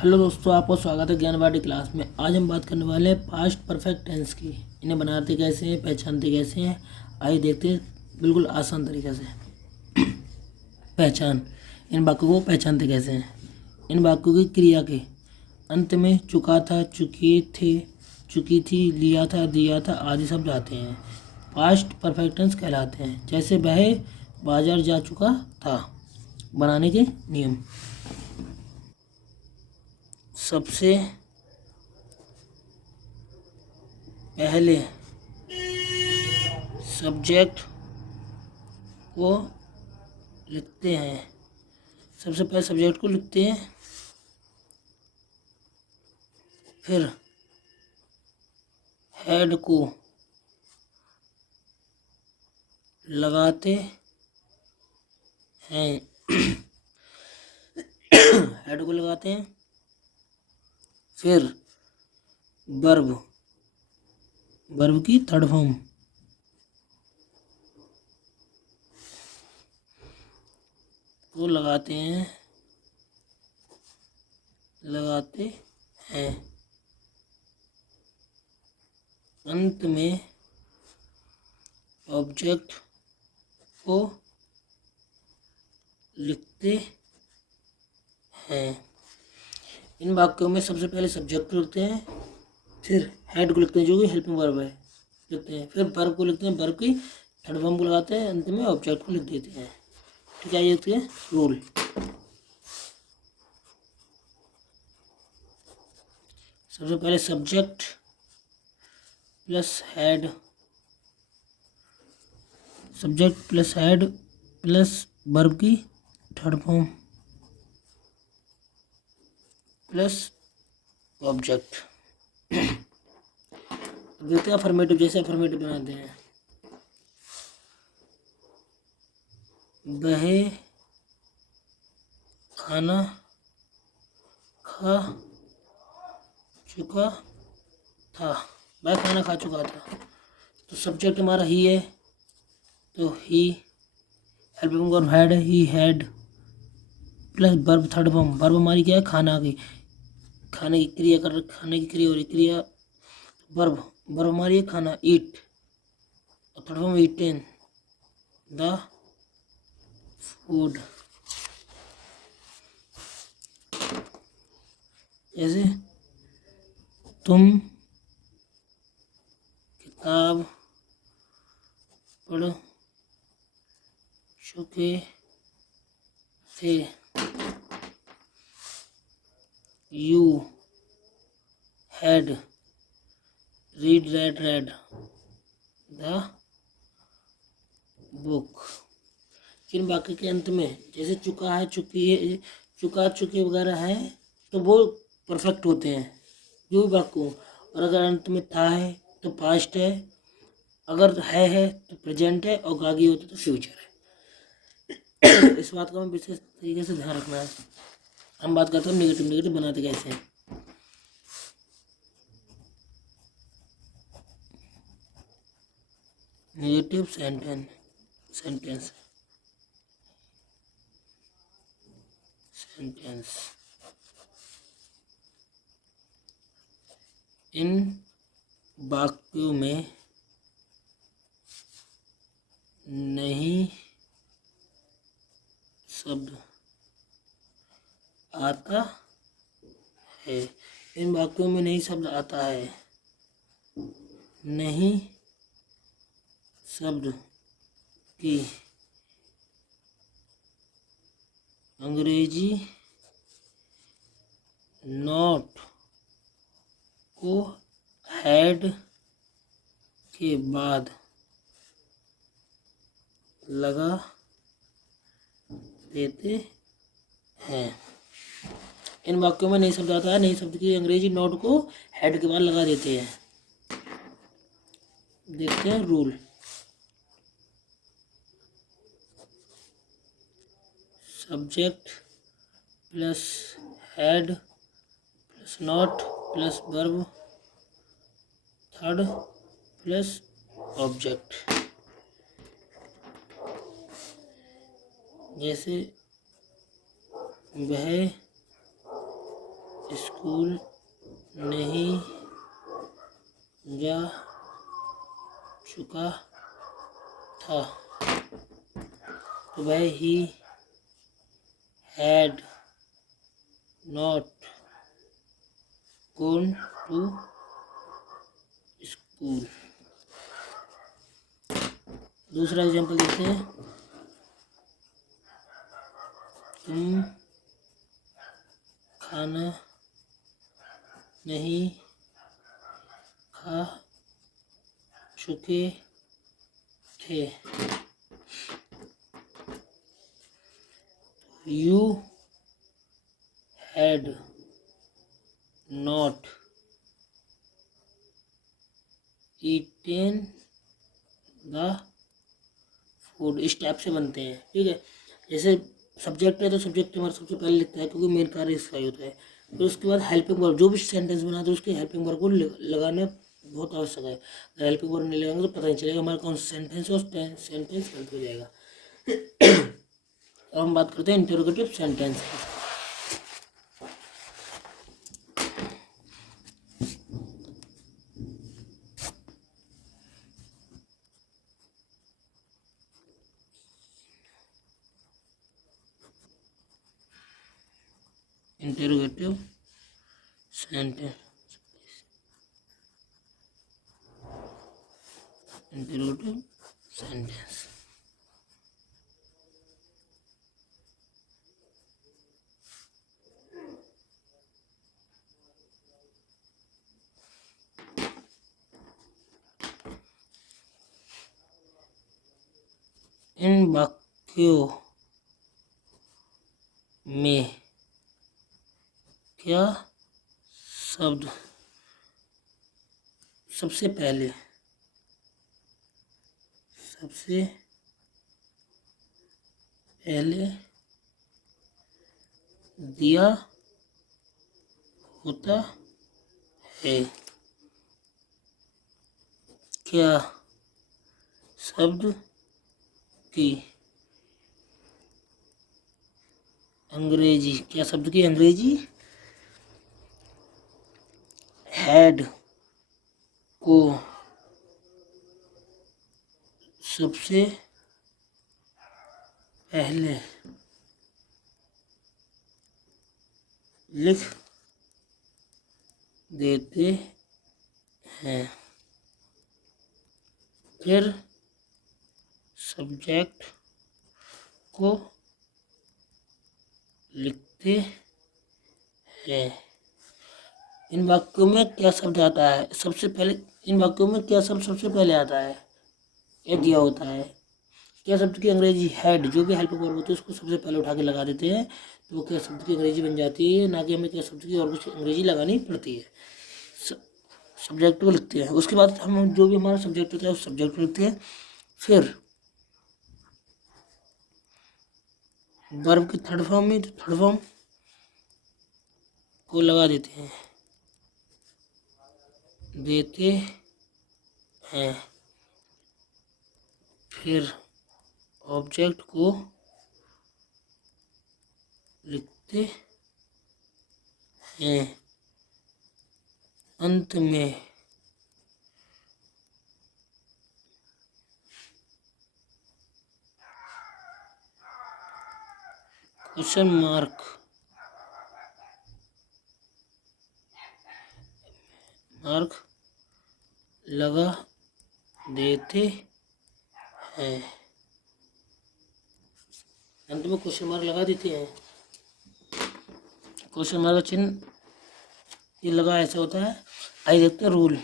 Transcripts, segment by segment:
Hello दोस्तों, आपका स्वागत है ज्ञानवाटी क्लास में। आज हम बात करने वाले हैं पास्ट परफेक्ट टेंस की। इन्हें बनाते कैसे हैं, पहचानते कैसे हैं, आइए देखते हैं बिल्कुल आसान तरीके से। पहचान, इन वाक्यों को पहचानते कैसे हैं। इन वाक्यों की क्रिया के अंत में चुका था, चुके थे, चुकी थी, लिया था, दिया था आदि शब्द आते हैं। पास्ट परफेक्ट टेंस कहलाते हैं। जैसे वह बाजार जा चुका था। बनाने के नियम: सबसे पहले सब्जेक्ट को लिखते हैं। सबसे पहले सब्जेक्ट को लिखते हैं, फिर हेड को लगाते हैं। हेड को लगाते हैं, फिर वर्ब, वर्ब की थर्ड फॉर्म को लगाते हैं, अंत में ऑब्जेक्ट को लिखते हैं। इन वाक्यों में सबसे पहले सब्जेक्ट को लिखते हैं, फिर हेड को लिखते हैं जो कि हेल्पिंग वर्ब है लिखते हैं, फिर वर्ब को लिखते हैं, वर्ब की थर्ड फॉर्म को लगाते हैं, अंत में ऑब्जेक्ट को लिख देते हैं। ठीक है, ये होती है रूल। सबसे पहले subject plus head, subject plus had plus verb की थर्ड फॉर्म प्लस ऑब्जेक्ट। देखते हैं अफर्मेटिव, जैसे अफर्मेटिव बनाते हैं। वह खाना खा चुका था। वह खाना खा चुका था, तो सब्जेक्ट हमारा ही है, तो he, helping verb had, he had plus verb third form. Verb हमारी क्या है, खाना की, खाने की क्रिया कर, खाने की क्रिया हो रही, क्रिया वर्ब, वर्ब हमारी है खाना, ईट, और third form eaten the food. जैसे तुम किताब पढ़ चुके थे। You had read the book. किन वाक्य के अंत में जैसे चुका है, चुकी है, चुका, चुके वगैरह है, तो वो परफेक्ट होते हैं जो भी वाक्य हो। और अगर अंत में था है तो पास्ट है, अगर है तो प्रेजेंट है, और आगे होता तो फ्यूचर है। इस बात का हमें विशेष तरीके से ध्यान रखना है। हम बात करते हैं नेगेटिव। नेगेटिव बनाते कैसे हैं। नेगेटिव सेंटेंस इन वाक्यों में नहीं शब्द आता है। इन वाक्यों में नहीं शब्द आता है। नहीं शब्द की अंग्रेजी नोट को हेड के बाद लगा देते हैं। इन वाक्यों में नहीं शब्द आता है, नहीं शब्द की अंग्रेजी नोट को हेड के बाद लगा देते हैं। देखते हैं rule. Subject plus had plus not plus verb third plus object. जैसे वह स्कूल नहीं जा चुका था। तो वह he had not gone to school. दूसरा एग्जाम्पल देखते हैं। तुम खाना नहीं खा चुके थे। You had not eaten the food. इस टाइप से बनते हैं, ठीक है। जैसे सब्जेक्ट है तो सब्जेक्ट हमारा सबसे पहले लिखता है क्योंकि मेन कार्य इसका ही होता है। फिर उसके बाद हेल्पिंग वर्ब, जो भी सेंटेंस बनाते हैं उसके हेल्पिंग वर्ब को लगाना बहुत आवश्यक है। अगर हेल्पिंग वर्ब नहीं लगाएंगे तो पता नहीं चलेगा हमारा कौन सा सेंटेंस है, उस सेंटेंस गलत हो जाएगा। अब हम बात करते हैं इंटरोगेटिव सेंटेंस की। Interrogative sentence, interrogative sentence. इन वाक्यों में क्या शब्द सबसे पहले दिया होता है? क्या शब्द की अंग्रेजी हेड को सबसे पहले लिख देते हैं, फिर सब्जेक्ट को लिखते हैं। इन वाक्यों में क्या शब्द आता है सबसे पहले? इन वाक्यों में क्या शब्द सबसे पहले आता है? ये दिया होता है। क्या शब्द की अंग्रेजी हेड, जो भी हेल्प वर्ब होती है उसको सबसे पहले उठा के लगा देते हैं तो वो क्या शब्द की अंग्रेजी बन जाती है, ना कि हमें क्या शब्द की और कुछ अंग्रेजी लगानी पड़ती है। सब्जेक्ट को लिखते हैं, उसके बाद हम जो भी हमारा सब्जेक्ट होता है उस सब्जेक्ट को लिखते हैं। फिर वर्ब की थर्ड फॉर्म में तो थर्ड फॉर्म को लगा देते हैं। फिर ऑब्जेक्ट को लिखते हैं। अंत में क्वेश्चन मार्क लगा देते हैं। अंत में क्वेश्चन मार्क लगा देते हैं। क्वेश्चन मार्क का चिन्ह ये लगा ऐसा होता है। आइए देखते हैं रूल।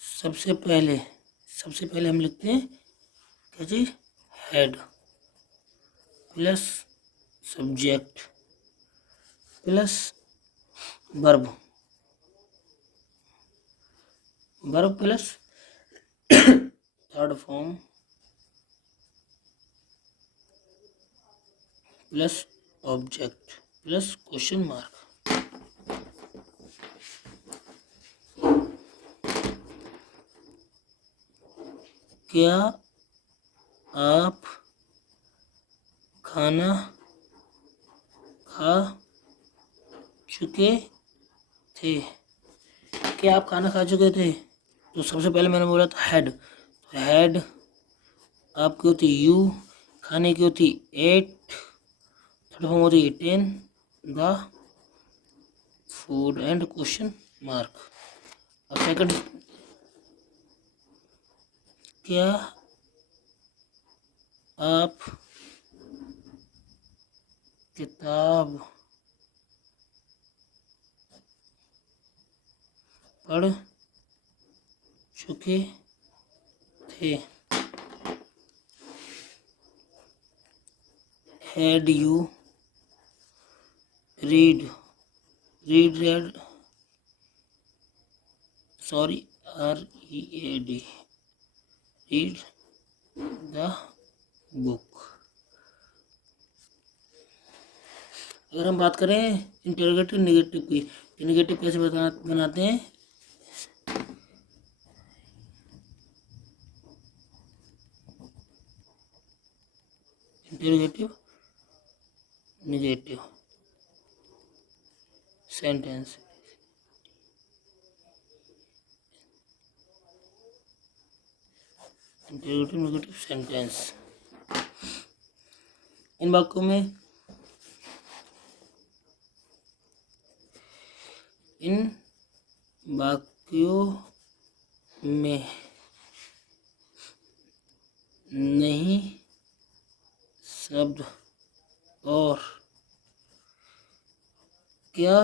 सबसे पहले हम लिखते हैं क्या चीज? Head plus subject plus verb plus third form plus object plus question mark. क्या आप खाना खा चुके थे। क्या आप खाना खा चुके थे? तो सबसे पहले मैंने बोला था हैड, तो हैड आपकी होती यू, खाने की होती एट, थर्ड फॉर्म होती eaten the food and question mark. अब सेकंड, क्या आप किताब पढ़ चुके थे? Had you read red, sorry READ, read the book. अगर हम बात करें इंटरोगेटिव नेगेटिव की, तो नेगेटिव कैसे बनाते हैं? Interrogative negative sentence, interrogative negative sentence. इन वाक्यों में नहीं शब्द और क्या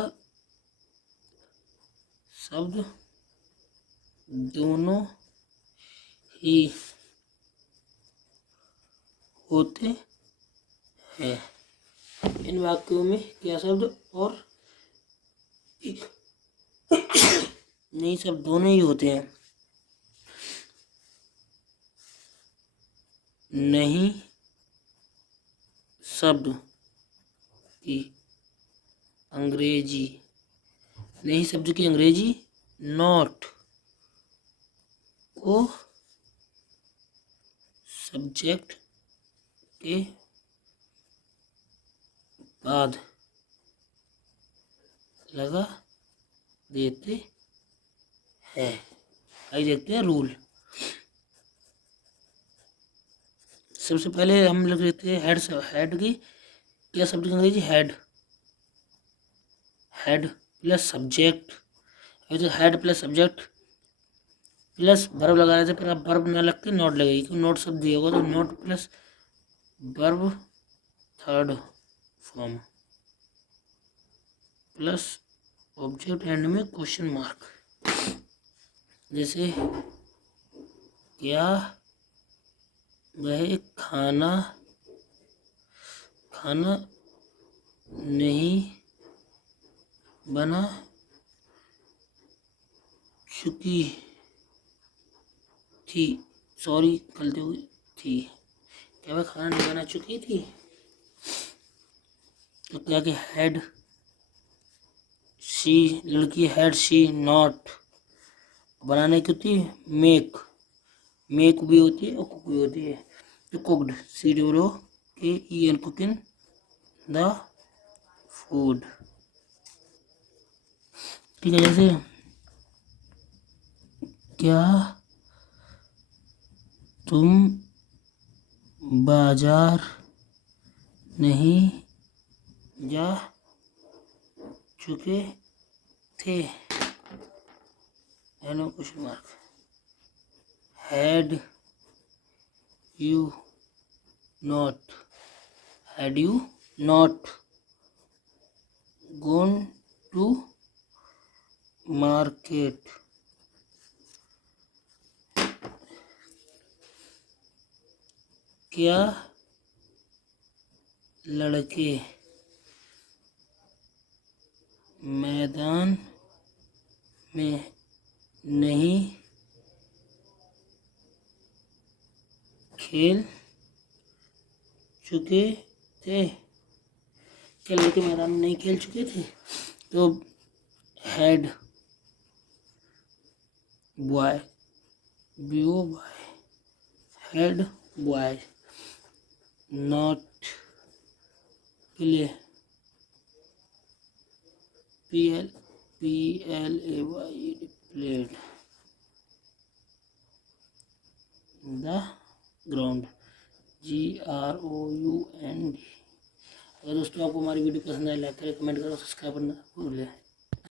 शब्द दोनों ही होते हैं। इन वाक्यों में क्या शब्द और नहीं शब्द दोनों ही होते हैं। नहीं शब्द की अंग्रेजी, नहीं शब्द की अंग्रेजी नॉट को सब्जेक्ट के बाद लगा देते हैं। आइए देखते हैं रूल। सबसे पहले हम लिख लेते हैं हेड की क्या शब्द की अंग्रेजी हैड, हेड प्लस सब्जेक्ट, तो head plus subject plus verb लगा रहे थे, पर अब वर्ब ना लग के नोट लगेगी, क्योंकि नोट शब्द दिया होगा, तो note plus verb third form plus object and में क्वेश्चन मार्क। जैसे क्या वह खाना नहीं बना चुकी थी, सॉरी गलती हुई थी, क्या वह खाना नहीं बना चुकी थी? तो क्या कि हैड शी, लड़की हैड शी नॉट, बनाने की होती है मेक भी होती है और कुक भी होती है, तो cooked COOKEN cooking the food. ठीक है, जैसे क्या तुम बाजार नहीं जा चुके थे? Hello question mark. Had you not gone to market? क्या लड़के मैदान में नहीं खेल चुके थे? क्या लड़के मैदान में नहीं खेल चुके थे? तो had boy had boy not play PLAY played in the ground GROUND। अगर दोस्तों आपको हमारी वीडियो पसंद आए लाइक करें, कमेंट करो, सब्सक्राइब करना भूल जाए।